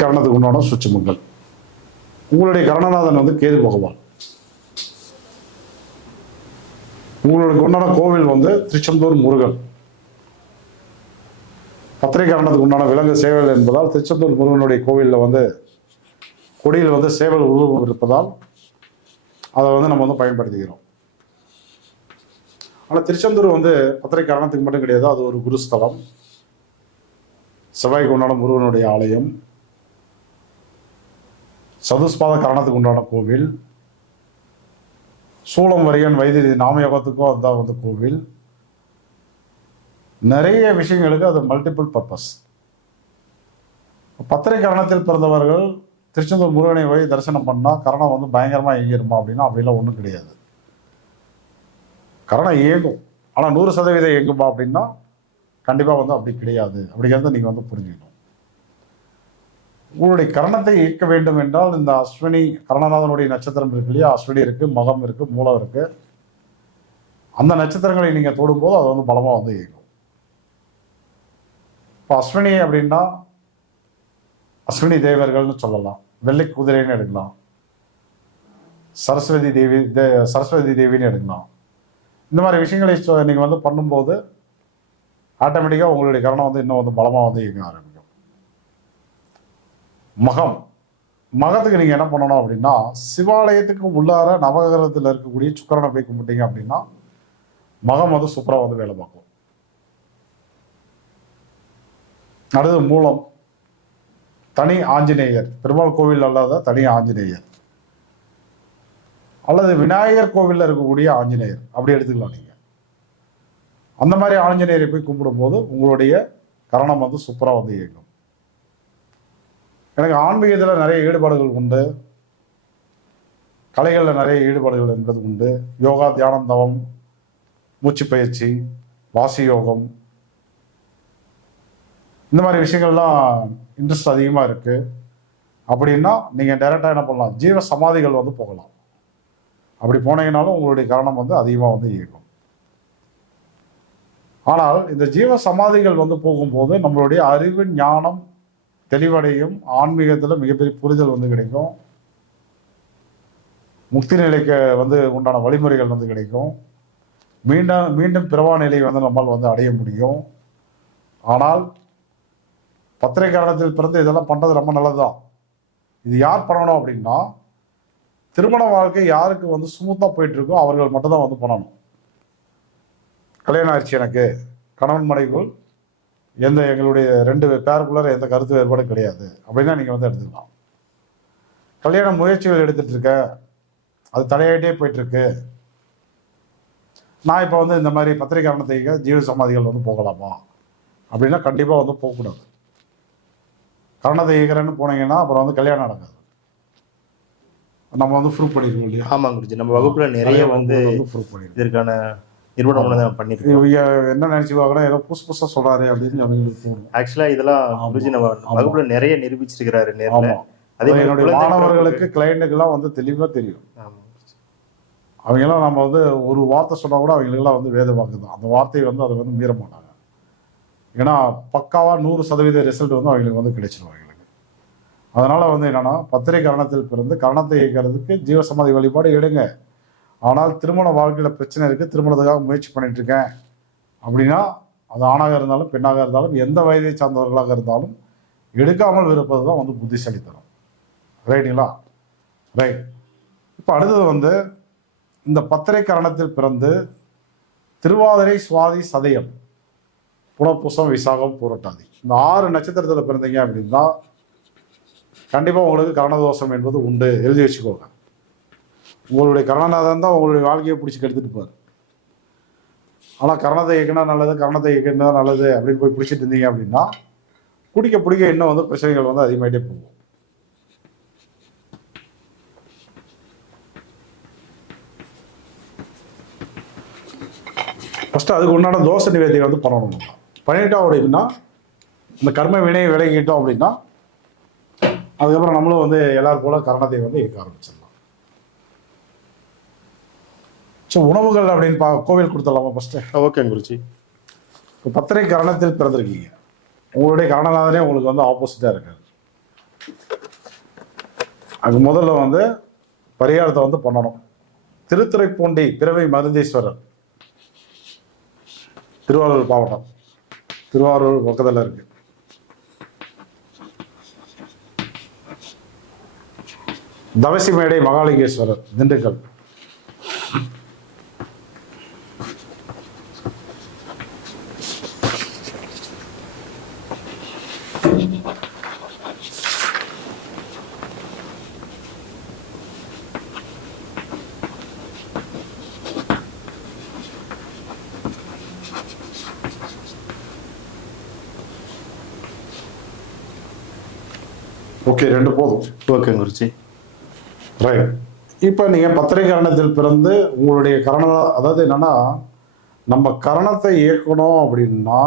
கரணத்துக்கு உண்டான சுட்சமங்கள். உங்களுடைய கரணநாதன் வந்து கேது பகவான். உங்களுக்கு உண்டான கோவில் வந்து திருச்செந்தூர் முருகன். பத்திரை கரணத்துக்கு உண்டான விலங்கு சேவல் என்பதால் திருச்செந்தூர் முருகனுடைய கோவிலில் வந்து கொடியில் வந்து சேவல் உருவம் இருப்பதால் அதை வந்து நம்ம வந்து பயன்படுத்திக்கிறோம். ஆனால் திருச்செந்தூர் வந்து பத்திரை கரணத்துக்கு மட்டும் கிடையாது, அது ஒரு குருஸ்தலம். செவ்வாய்க்கு உண்டான முருகனுடைய ஆலயம், சதுஸ்பாத கரணத்துக்கு உண்டான கோவில், சூளம் வரியன் வைத்திய நாமயோகத்துக்கும் அதுதான் வந்து கோவில். நிறைய விஷயங்களுக்கு அது மல்டிபிள் பர்பஸ். பத்திரை கரணத்தில் பிறந்தவர்கள் திருச்செந்தூர் முருகனை போய் தரிசனம் பண்ணால் கரணம் வந்து பயங்கரமாக இயங்கிருமா அப்படின்னா அப்படிலாம் ஒன்றும் கிடையாது. கரணம் இயங்கும், ஆனால் 100% இயங்குமா அப்படின்னா கண்டிப்பாக வந்து அப்படி கிடையாது. அப்படிங்கிறத நீங்கள் வந்து புரிஞ்சுக்கணும். உங்களுடைய கரணத்தை இயக்க வேண்டும் என்றால் இந்த அஸ்வினி கரணநாதனுடைய நட்சத்திரம் இருக்கு இல்லையா, அஸ்வினி இருக்கு, மகம் இருக்கு, மூலம் இருக்கு. அந்த நட்சத்திரங்களை நீங்கள் தொடும்போது அது வந்து பலமாக வந்து இயங்கும். இப்போ அஸ்வினி அப்படின்னா அஸ்வினி தேவர்கள்னு சொல்லலாம், வெள்ளை குதிரைன்னு எடுக்கலாம், சரஸ்வதி தேவின்னு எடுக்கலாம். இந்த மாதிரி விஷயங்களை நீங்கள் வந்து பண்ணும்போது ஆட்டோமேட்டிக்காக உங்களுடைய கரணம் வந்து இன்னும் வந்து பலமாக வந்து இயங்க ஆரம்பிக்கும். மகத்துக்கு நீங்கள் என்ன பண்ணணும் அப்படின்னா, சிவாலயத்துக்கு உள்ளார நவகிரகத்தில் இருக்கக்கூடிய சுக்கிரனை போய் கும்பிட்டீங்க அப்படின்னா மகம் வந்து சூப்பராக வந்து வேலை பார்க்கும். அடுத்து மூலம், தனி ஆஞ்சநேயர், பெருமாள் கோவில் அல்லாத தனி ஆஞ்சநேயர் அல்லது விநாயகர் கோவிலில் இருக்கக்கூடிய ஆஞ்சநேயர் அப்படி எடுத்துக்கலாம். நீங்கள் அந்த மாதிரி ஆஞ்சநேயரை போய் கும்பிடும்போது உங்களுடைய கரணம் வந்து சூப்பராக வந்து இயங்கும். எனக்கு ஆன்மீகத்தில் நிறைய ஈடுபாடுகள் உண்டு, கலைகளில் நிறைய ஈடுபாடுகள் என்பது உண்டு. யோகா, தியானம், தவம், மூச்சு பயிற்சி, வாசி யோகம், இந்த மாதிரி விஷயங்கள்லாம் இன்ட்ரெஸ்ட் அதிகமாக இருக்குது. அப்படின்னா நீங்கள் டைரெக்டாக என்ன பண்ணலாம், ஜீவ சமாதிகள் வந்து போகலாம். அப்படி போனீங்கனாலும் உங்களுடைய கரணம் வந்து அதிகமாக வந்து இயங்கும். ஆனால் இந்த ஜீவ சமாதிகள் வந்து போகும்போது நம்மளுடைய அறிவு ஞானம் தெளிவடையும், ஆன்மீகத்தில் மிகப்பெரிய புரிதல் வந்து கிடைக்கும், முக்தி நிலைக்கு வந்து உண்டான வழிமுறைகள் வந்து கிடைக்கும், மீண்டும் பிறவா நிலையை வந்து நம்மால் வந்து அடைய முடியும். ஆனால் பத்திரை காரணத்தில் பிறந்து இதெல்லாம் பண்ணுறது ரொம்ப நல்லதுதான். இது யார் பண்ணணும் அப்படின்னா, திருமண வாழ்க்கை யாருக்கு வந்து ஸ்மூத்தாக போயிட்டு இருக்கோ அவர்கள் மட்டும்தான் வந்து பண்ணணும். கல்யாணம் ஆயிடுச்சு, எனக்கு கணவன் மனைவிக்குள் எங்களுடைய 2 பேருக்குள்ளார எந்த கருத்து வேறுபாடும் கிடையாது அப்படின்னா நீங்கள் வந்து எடுத்துக்கலாம். கல்யாண முயற்சிகள் எடுத்துட்டு இருக்க, அது தடையாயிட்டே போயிட்டு இருக்கு, நான் இப்போ வந்து இந்த மாதிரி பத்திரை காரணத்தை ஜீவ சமாதிகள் வந்து போகலாமா அப்படின்னா கண்டிப்பாக வந்து போகக்கூடாது. கரணத்தை ஈக்கிறேன்னு போனீங்கன்னா அப்புறம் வந்து கல்யாணம் நடக்காது. நம்ம வந்து ப்ரூவ் பண்ணிருக்கோம் இல்லையா? ஆமாம் குருஜி, நம்ம வகுப்புல நிறைய வந்து ப்ரூவ் பண்ணிருக்கோம். இதற்கான நிறுவனம் பண்ணிருக்கோம். என்ன நினைச்சுவாங்கன்னா ஏதோ புதுசா சொல்றாரு அப்படின்னு அவங்களுக்கு தோணும். ஆக்சுவலா இதெல்லாம் குருஜி நம்ம வகுப்புல நிறைய நிரூபிச்சிருக்கிறாரு நேர்ல. அதே என்னுடைய மாணவர்களுக்கு கிளைண்ட்டுக்கெல்லாம் வந்து தெளிவா தெரியும். அவங்கெல்லாம் நம்ம வந்து ஒரு வார்த்தை சொன்னா கூட அவங்களுக்கெல்லாம் வந்து வேத வாக்கு தான். அந்த வார்த்தையை வந்து அதை வந்து மீற மாட்டாங்க. ஏன்னா பக்காவா 100% ரிசல்ட் வந்து அவங்களுக்கு வந்து கிடைச்சிடும் அவங்களுக்கு. அதனால வந்து என்னன்னா, பத்திரை கரணத்தில் பிறந்து கரணத்தை இயக்கிறதுக்கு ஜீவசமாதி வழிபாடு எடுங்க. ஆனால் திருமண வாழ்க்கையில் பிரச்சனை இருக்குது, திருமணத்துக்காக முயற்சி பண்ணிட்டு இருக்கேன் அப்படின்னா, அது ஆணாக இருந்தாலும் பெண்ணாக இருந்தாலும் எந்த வயதை சார்ந்தவர்களாக இருந்தாலும் எடுக்காமல் இருப்பது தான் வந்து புத்திசாலித்தனம். ரைட்டுங்களா? ரைட். இப்போ அடுத்தது வந்து இந்த பத்திரை கரணத்தில் பிறந்து திருவாதிரை, சுவாதி, சதயம், புனர்பூசம், விசாகம், பூரட்டாதி இந்த 6 நட்சத்திரத்தில் பிறந்தீங்க அப்படின்னா கண்டிப்பாக உங்களுக்கு கரணதோஷம் என்பது உண்டு. எழுதி வச்சுக்கோங்க. உங்களுடைய கரணநாதன் தான் உங்களுடைய வாழ்க்கையை பிடிச்சி கெடுத்துட்டு போவார். ஆனால் கரணத்தை இயக்கினா நல்லது, கரணத்தை இயக்கினா நல்லது அப்படின்னு போய் பிடிச்சிட்டு இருந்தீங்க அப்படின்னா பிடிக்க இன்னும் வந்து பிரச்சனைகள் வந்து அதிகமாகிட்டே போகும். ஃபஸ்ட்டு அதுக்கு உண்டான தோசை நிவேதியை வந்து பண்ணணும். பண்ணிட்டோம் அப்படின்னா இந்த கர்ம வினையை விலகிட்டோம் அப்படின்னா அதுக்கப்புறம் நம்மளும் வந்து எல்லாரும் போல கரணத்தை வந்து இயக்க ஆரம்பிச்சிடலாம். ஸோ உணவுகள் அப்படின்னு கோவில் கொடுத்துடலாமா ஃபஸ்ட்டு? ஓகே குருஜி. இப்போ பத்திரை கரணத்தில் பிறந்திருக்கீங்க, உங்களுடைய கரணநாதனே உங்களுக்கு வந்து ஆப்போசிட்டாக இருக்காரு. அது முதல்ல வந்து பரிகாரத்தை வந்து பண்ணணும். திருத்துறைப்பூண்டி பிறவை மருந்தீஸ்வரர், திருவாரூர் மாவட்டம், திருவாரூர் பக்கத்தில் இருக்கு. தவசிமேடை மகாலிங்கேஸ்வரர், திண்டுக்கல். ஓகே, 2 போதும். ஓகே குருஜி. ரைட். இப்போ நீங்கள் பத்திரை கரணத்தில் பிறந்து உங்களுடைய அதாவது என்னன்னா, நம்ம கரணத்தை இயக்கணும் அப்படின்னா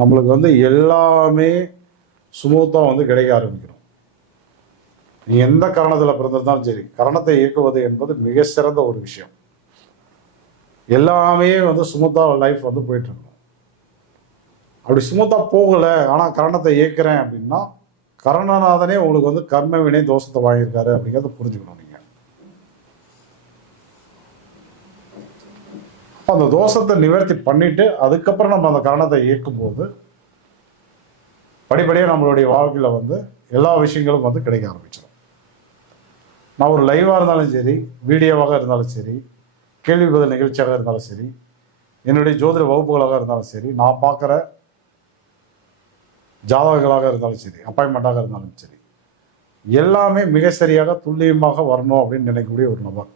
நம்மளுக்கு வந்து எல்லாமே சுமூத்தாக வந்து கிடைக்க ஆரம்பிக்கணும். நீங்கள் எந்த கரணத்தில் பிறந்திருந்தாலும் சரி, கரணத்தை இயக்குவது என்பது மிக சிறந்த ஒரு விஷயம். எல்லாமே வந்து சுமூத்தாக லைஃப் வந்து போயிட்டு இருக்கணும். அப்படி சுமூத்தாக போகலை, ஆனால் கரணத்தை இயக்குறேன் அப்படின்னா கரணநாதனே உங்களுக்கு வந்து கர்ம வினை தோஷத்தை வாங்கியிருக்காரு அப்படிங்கிறத புரிஞ்சுக்கணும். நீங்கள் அந்த தோஷத்தை நிவர்த்தி பண்ணிட்டு அதுக்கப்புறம் நம்ம அந்த கரணத்தை இயக்கும் போது படிப்படியாக நம்மளுடைய வாழ்க்கையில் வந்து எல்லா விஷயங்களும் வந்து கிடைக்க ஆரம்பிச்சிடும். நான் ஒரு லைவாக இருந்தாலும் சரி, வீடியோவாக இருந்தாலும் சரி, கேள்வி பதில் நிகழ்ச்சியாக இருந்தாலும் சரி, என்னுடைய ஜோதிட வகுப்புகளாக இருந்தாலும் சரி, நான் பார்க்குற ஜாதகங்களாக இருந்தாலும் சரி, அப்பாயின்மெண்ட்டாக இருந்தாலும் சரி, எல்லாமே மிக சரியாக துல்லியமாக வரணும் அப்படின்னு நினைக்கக்கூடிய ஒரு நபர்.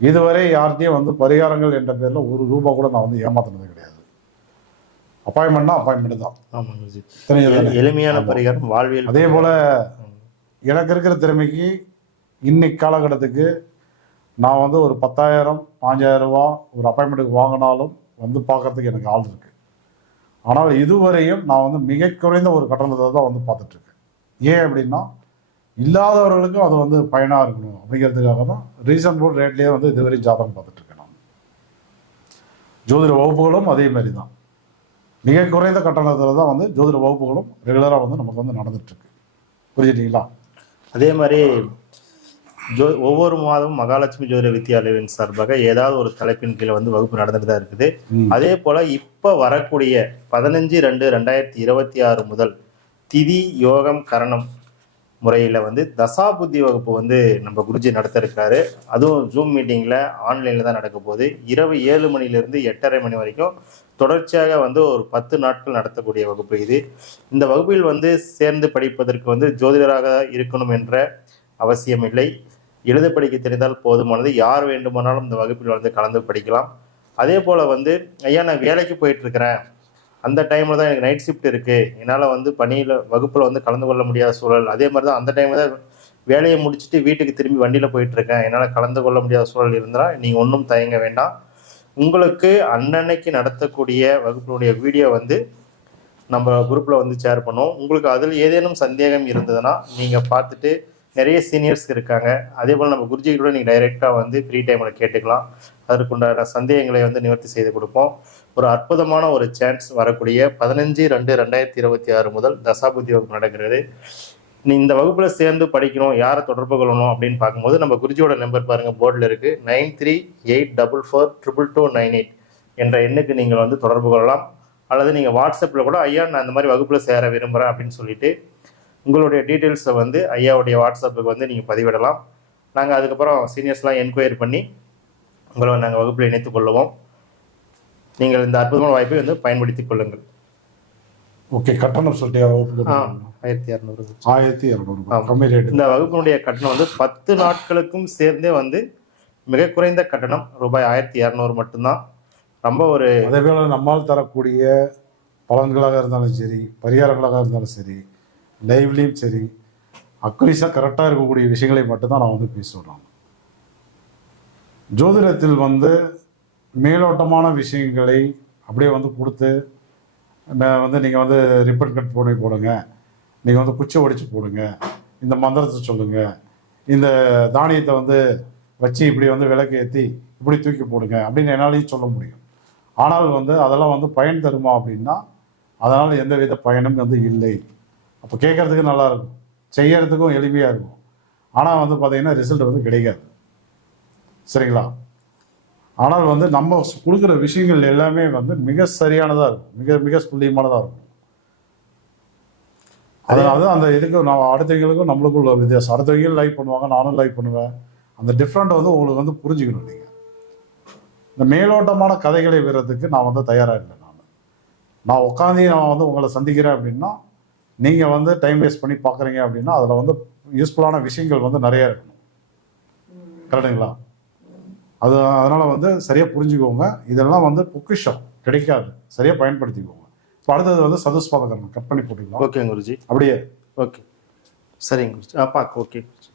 இதுவரை யார்கிட்டையும் வந்து பரிகாரங்கள் என்ற பேரில் ஒரு ரூபா கூட நான் வந்து ஏமாத்தினது கிடையாது. அப்பாயின்மெண்ட்னா அப்பாயின்மெண்ட் தான். ஆமாம், எளிமையான பரிகாரம் வாழ்வியல். அதே போல் எனக்கு இருக்கிற திறமைக்கு இன்னைக்கு காலகட்டத்துக்கு நான் வந்து ஒரு 10,000 5,000 ரூபா ஒரு அப்பாயின்மெண்ட்டுக்கு வாங்கினாலும் வந்து பார்க்கறதுக்கு எனக்கு ஆள் இருக்கு. ஆனால் இதுவரையும் நான் வந்து மிக குறைந்த ஒரு கட்டணத்தை தான் வந்து பார்த்துட்ருக்கேன். ஏன் அப்படின்னா இல்லாதவர்களுக்கும் அது வந்து பயனாக இருக்கணும் அப்படிங்கிறதுக்காக தான் ரீசனபிள் ரேட்லேயே வந்து இதுவரையும் ஜாதகம் பார்த்துட்ருக்கேன். நான் ஜோதிட வகுப்புகளும் அதே மாதிரி தான் மிக குறைந்த கட்டணத்தில் தான் வந்து ஜோதிட வகுப்புகளும் ரெகுலராக வந்து நமக்கு வந்து நடந்துட்டுருக்கு. புரிஞ்சுட்டீங்களா? அதே மாதிரி ஒவ்வொரு மாதமும் மகாலட்சுமி ஜோதிட வித்யாலயின் சார்பாக ஏதாவது ஒரு தலைப்பின் கீழே வந்து வகுப்பு நடந்துட்டு தான் இருக்குது. அதே போல இப்போ வரக்கூடிய 15/2/2026 முதல் திதி யோகம் கரணம் முறையில் வந்து தசாபுத்தி வகுப்பு வந்து நம்ம குருஜி நடத்த இருக்காரு. அதுவும் ஜூம் மீட்டிங்கில் ஆன்லைனில் தான் நடக்க போகுது. இரவு 7 மணிலேருந்து 8:30 மணி வரைக்கும் தொடர்ச்சியாக வந்து ஒரு 10 நாட்கள் நடத்தக்கூடிய வகுப்பு இது. இந்த வகுப்பில் வந்து சேர்ந்து படிப்பதற்கு வந்து ஜோதிடராக இருக்கணும் என்ற அவசியம் இல்லை. எழுத படிக்க தெரிந்தால் போதுமானது. யார் வேண்டுமானாலும் இந்த வகுப்பில் வந்து கலந்து படிக்கலாம். அதே போல் வந்து ஐயா நான் வேலைக்கு போயிட்டுருக்கிறேன், அந்த டைமில் தான் எனக்கு நைட் ஷிஃப்ட் இருக்குது, என்னால் வந்து பணியில் வகுப்பில் வந்து கலந்து கொள்ள முடியாத சூழல். அதே மாதிரி தான் அந்த டைமில் தான் வேலையை முடிச்சுட்டு வீட்டுக்கு திரும்பி வண்டியில் போயிட்டுருக்கேன், என்னால் கலந்து கொள்ள முடியாத சூழல் இருந்தால் நீங்கள் ஒன்றும் தயங்க வேண்டாம். உங்களுக்கு அன்னன்னைக்கு நடத்தக்கூடிய வகுப்பினுடைய வீடியோ வந்து நம்ம குரூப்பில் வந்து ஷேர் பண்ணுவோம். உங்களுக்கு அதில் ஏதேனும் சந்தேகம் இருந்ததுன்னா நீங்கள் பார்த்துட்டு, நிறைய சீனியர்ஸ் இருக்காங்க, அதே போல் நம்ம குருஜி கூட நீங்கள் டைரெக்டாக வந்து ஃப்ரீ டைமில் கேட்டுக்கலாம். அதற்குண்டான சந்தேகங்களை வந்து நிவர்த்தி செய்து கொடுப்போம். ஒரு அற்புதமான ஒரு சான்ஸ் வரக்கூடிய 15/2/2026 முதல் தசாபுத்தி வகுப்பு நடக்கிறது. நீ இந்த வகுப்பில் சேர்ந்து படிக்கணும், யாரை தொடர்பு கொள்ளணும் அப்படின்னு பார்க்கும்போது நம்ம குருஜியோட நம்பர் பாருங்கள், போர்டில் இருக்குது. 9384422298 என்ற எண்ணுக்கு நீங்கள் வந்து தொடர்பு கொள்ளலாம். அல்லது நீங்கள் வாட்ஸ்அப்பில் கூட ஐயா நான் இந்த மாதிரி வகுப்பில் சேர விரும்புகிறேன் அப்படின்னு சொல்லிட்டு உங்களுடைய டீட்டெயில்ஸை வந்து ஐயாவுடைய வாட்ஸ்அப்புக்கு வந்து நீங்கள் பதிவிடலாம். நாங்கள் அதுக்கப்புறம் சீனியர்ஸ்லாம் என்கொயரி பண்ணி உங்களை நாங்கள் வகுப்பில் இணைத்துக் கொள்ளுவோம். நீங்கள் இந்த அற்புதமான வாய்ப்பை வந்து பயன்படுத்திக் கொள்ளுங்கள். ஓகே, கட்டணம் சொல்லிட்டு 1200 இந்த வகுப்பினுடைய கட்டணம் வந்து 10 நாட்களுக்கும் சேர்ந்தே வந்து மிக குறைந்த கட்டணம் ரூபாய் 1200 மட்டும்தான். ரொம்ப ஒரு அதே போல நம்மால் தரக்கூடிய பலன்களாக இருந்தாலும் சரி, பரிகாரங்களாக இருந்தாலும் சரி, லைவ்லேயும் சரி, அக்குரேஸாக கரெக்டாக இருக்கக்கூடிய விஷயங்களை மட்டும்தான் நான் வந்து பேசுகிறேன். ஜோதிடத்தில் வந்து மேலோட்டமான விஷயங்களை அப்படியே வந்து கொடுத்து வந்து நீங்கள் வந்து ரிப்பன் கட் போடுங்க, நீங்கள் வந்து குச்சி ஒடிச்சு போடுங்க, இந்த மந்திரத்தை சொல்லுங்கள், இந்த தானியத்தை வந்து வச்சு இப்படி வந்து விளக்கு ஏற்றி இப்படி தூக்கி போடுங்க அப்படின்னு என்னாலையும் சொல்ல முடியும். ஆனால் வந்து அதெல்லாம் வந்து பயன் தருமா அப்படின்னா அதனால் எந்த வித பயனும் வந்து இல்லை. அப்போ கேட்குறதுக்கு நல்லாயிருக்கும், செய்யறதுக்கும் எளிமையாக இருக்கும். ஆனால் வந்து பார்த்தீங்கன்னா ரிசல்ட் வந்து கிடைக்காது. சரிங்களா? ஆனால் வந்து நம்ம கொடுக்குற விஷயங்கள் எல்லாமே வந்து மிக சரியானதாக இருக்கும், மிக மிக துல்லியமானதாக இருக்கும். அதனால அந்த இதுக்கு நான் அடுத்தவங்களுக்கும் நம்மளுக்கும் உள்ள வித்தியாசம். அடுத்தவங்களும் லைக் பண்ணுவாங்க, நானும் லைக் பண்ணுவேன். அந்த டிஃப்ரெண்ட் வந்து உங்களுக்கு வந்து புரிஞ்சுக்கணும். நீங்கள் இந்த மேலோட்டமான கதைகளை விடுறதுக்கு நான் வந்து தயாராக இல்லை. நான் உட்காந்து நான் வந்து உங்களை சந்திக்கிறேன் அப்படின்னா நீங்கள் வந்து டைம் வேஸ்ட் பண்ணி பார்க்குறீங்க அப்படின்னா அதில் வந்து யூஸ்ஃபுல்லான விஷயங்கள் வந்து நிறைய இருக்கணும். கரெக்டுங்களா? அதனால் வந்து சரியாக புரிஞ்சுக்கோங்க. இதெல்லாம் வந்து பொக்கிஷம் கிடைக்காது, சரியாக பயன்படுத்திக்கோங்க. இப்போ அடுத்தது வந்து சதுஸ்பாதகரணம் கட் பண்ணி போட்டுக்கலாம். ஓகே குருஜி. அப்படியே ஓகே, சரிங்க குருஜி. பார்க்க ஓகே குருஜி.